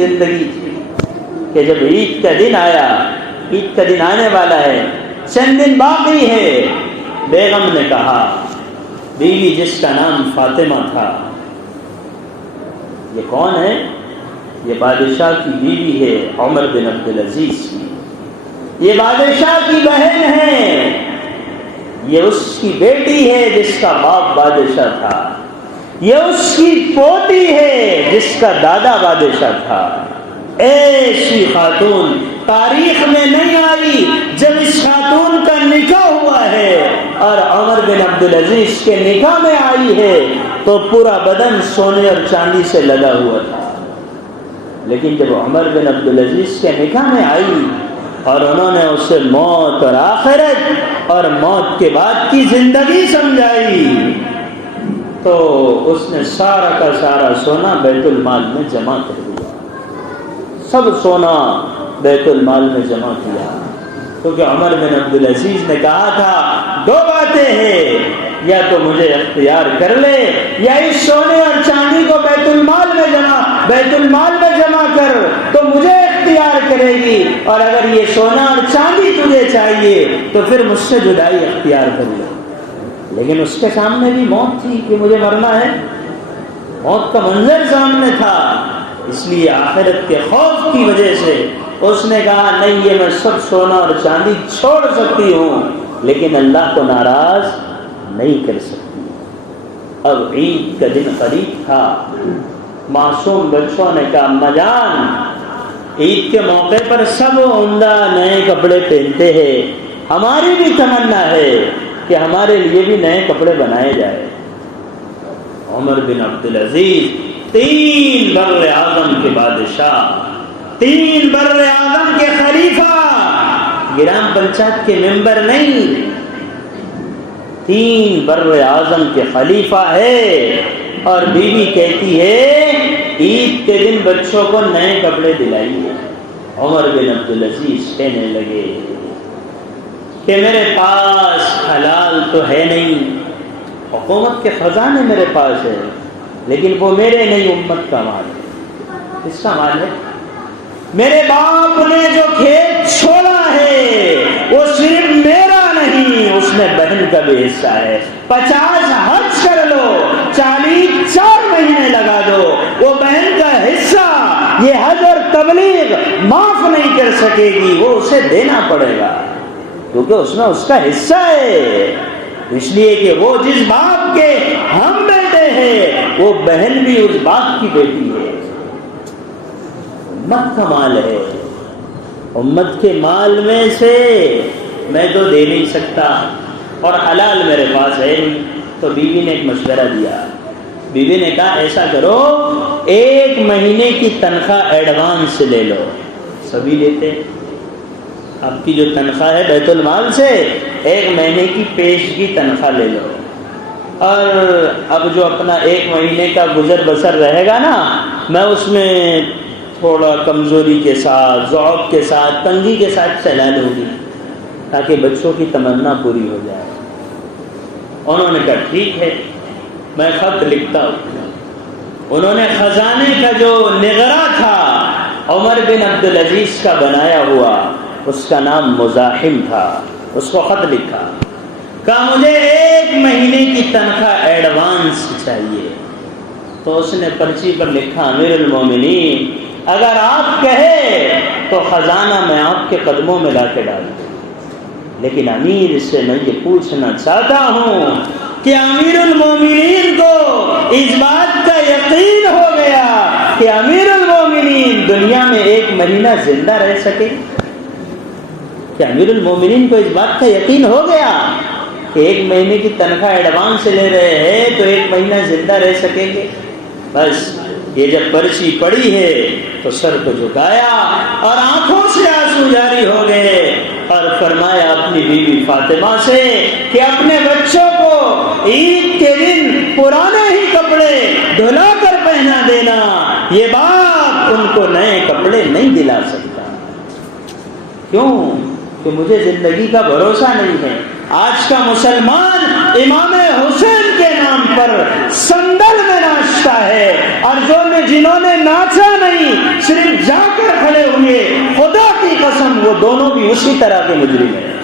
زندگی تھی کہ جب عید کا دن آیا، عید کا دن آنے والا ہے، چند دن باقی ہے، بیگم نے کہا، بیوی جس کا نام فاطمہ تھا، یہ کون ہے؟ یہ بادشاہ کی بیوی ہے، عمر بن عبدالعزیز کی، یہ بادشاہ کی بہن ہے، یہ اس کی بیٹی ہے جس کا باپ بادشاہ تھا، یہ اس کی پوتی ہے جس کا دادا بادشاہ تھا۔ ایسی خاتون تاریخ میں نہیں آئی۔ جب اس خاتون کا نکاح ہوا ہے اور عمر بن عبدالعزیز کے نکاح میں آئی ہے تو پورا بدن سونے اور چاندی سے لگا ہوا تھا، لیکن جب عمر بن عبدالعزیز کے نکاح میں آئی اور انہوں نے اسے موت اور آخرت اور موت کے بعد کی زندگی سمجھائی تو اس نے سارا کا سارا سونا بیت المال میں جمع کر دیا، سب سونا بیت المال میں جمع کیا، کیونکہ عمر بن عبدالعزیز نے کہا تھا دو باتیں ہیں، یا تو مجھے اختیار کر لے یا اس سونے اور چاندی کو بیت المال میں جمع کر تو مجھے اختیار کرے گی، اور اگر یہ سونا اور چاندی تجھے چاہیے تو پھر مجھ سے جدائی اختیار کر لے۔ لیکن اس کے سامنے بھی موت تھی کہ مجھے مرنا ہے، موت کا منظر سامنے تھا، اس لیے آخرت کے خوف کی وجہ سے اس نے کہا نہیں، یہ میں سب سونا اور چاندی چھوڑ سکتی ہوں لیکن اللہ کو ناراض نہیں کر سکتی۔ اب عید کا دن قریب تھا، معصوم بچوں نے کہا اما جان، عید کے موقع پر سب عمدہ نئے کپڑے پہنتے ہیں، ہماری بھی تمنا ہے کہ ہمارے لیے بھی نئے کپڑے بنائے جائے۔ عمر بن عبدالعزیز 3 بر اعظم کے بادشاہ، 3 بر اعظم کے خلیفہ، گرام پنچایت کے ممبر نہیں، 3 بر اعظم کے خلیفہ ہے، اور بیوی کہتی ہے عید کے دن بچوں کو نئے کپڑے دلائیے۔ عمر بن عبدالعزیز کہنے لگے کہ میرے پاس حلال تو ہے نہیں، حکومت کے خزانے میرے پاس ہے لیکن وہ میرے نہیں، امت کا مال ہے۔ کس کا مال ہے؟ میرے باپ نے جو کھیت چھوڑا ہے وہ صرف میرا نہیں، اس میں بہن کا بھی حصہ ہے۔ 50 حج کر لو، 40 4 مہینے لگا دو، وہ بہن کا حصہ یہ حج اور تبلیغ معاف نہیں کر سکے گی، وہ اسے دینا پڑے گا کیونکہ اس میں اس کا حصہ ہے، اس لیے کہ وہ جس باپ کے ہم بیٹے ہیں وہ بہن بھی اس باپ کی بیٹی ہے۔ امت کا مال ہے، امت کے مال میں سے میں تو دے نہیں سکتا اور حلال میرے پاس ہے نہیں، تو بیوی نے ایک مشورہ دیا۔ بیوی نے کہا ایسا کرو، 1 مہینے کی تنخواہ ایڈوانس لے لو۔ سبھی لیتے، آپ کی جو تنخواہ ہے بیت المال سے 1 مہینے کی پیشگی تنخواہ لے لو، اور اب جو اپنا 1 مہینے کا گزر بسر رہے گا نا، میں اس میں تھوڑا کمزوری کے ساتھ، ضعف کے ساتھ، تنگی کے ساتھ چلا لوں گی تاکہ بچوں کی تمنا پوری ہو جائے۔ انہوں نے کہا ٹھیک ہے، میں خط لکھتا ہوں۔ انہوں نے خزانے کا جو نگراں تھا عمر بن عبدالعزیز کا بنایا ہوا، اس کا نام مزاحم تھا، اس کو خط لکھا، کہا مجھے 1 مہینے کی تنخواہ ایڈوانس چاہیے۔ تو اس نے پرچی پر لکھا امیر المومنین، اگر آپ کہے تو خزانہ میں آپ کے قدموں میں لا کے ڈال دوں، لیکن امیر سے میں یہ پوچھنا چاہتا ہوں کہ امیر المومنین کو اس بات کا یقین ہو گیا کہ امیر المومنین دنیا میں 1 مہینہ زندہ رہ سکے؟ کیا امیر المومنین کو اس بات کا یقین ہو گیا کہ 1 مہینے کی تنخواہ ایڈوانس سے لے رہے ہیں تو 1 مہینہ زندہ رہ سکیں گے؟ بس یہ جب پرچی پڑی ہے تو سر کو جھکایا اور آنکھوں سے آنسو جاری ہو گئے، اور فرمایا اپنی بیوی فاطمہ سے کہ اپنے بچوں کو عید کے دن پرانے ہی کپڑے دھلا کر پہنا دینا، یہ باپ ان کو نئے کپڑے نہیں دلا سکتا۔ کیوں؟ کہ مجھے زندگی کا بھروسہ نہیں ہے۔ آج کا مسلمان امام حسین کے نام پر سندل میں نہ ناچتا ہے، اور جنہوں نے ناچا نہیں، صرف جا کر کھڑے ہوئے، خدا کی قسم وہ دونوں بھی اسی طرح کے مجرم ہیں۔